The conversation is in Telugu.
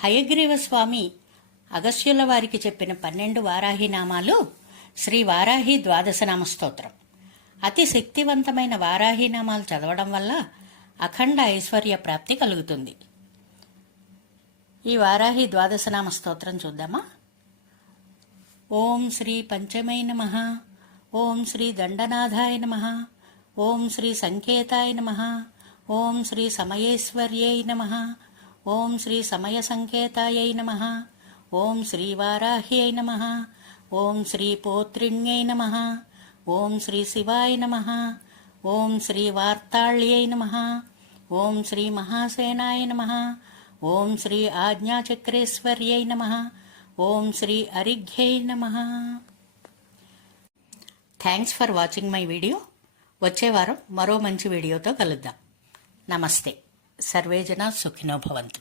హయగ్రీవ స్వామి అగస్త్యుల వారికి చెప్పిన 12 వారాహి నామాలు శ్రీ వారాహి ద్వాదశనామ స్తోత్రం. అతి శక్తివంతమైన వారాహి నామాలు చదవడం వల్ల అఖండ ఐశ్వర్య ప్రాప్తి కలుగుతుంది. ఈ వారాహి ద్వాదశనామ స్తోత్రం చూద్దామా. ఓం శ్రీ పంచమై నమః, ఓం శ్రీ దండనాథాయ నమః, ఓం శ్రీ సంకేతాయ నమః, ఓం శ్రీ సమయేశ్వర్యై నమః, ఓం శ్రీ సమయ సంకేతాయై నమః, ఓం శ్రీ వారాహ్యై నమః, ఓం శ్రీ పోత్రిణ్యై నమః, ఓం శ్రీ శివాయ నమః, ఓం శ్రీ వార్తాళ్యై నమః, ఓం శ్రీ మహాసేనాయ నమః, ఓం శ్రీ ఆజ్ఞాచక్రేశ్వర్యై నమః, ఓం శ్రీ అరిఘ్యై నమః. Thanks for watching my video. వచ్చే వారం మరో మంచి వీడియోతో కలుద్దాం. నమస్తే. సర్వే జనా సుఖినో భవంతు.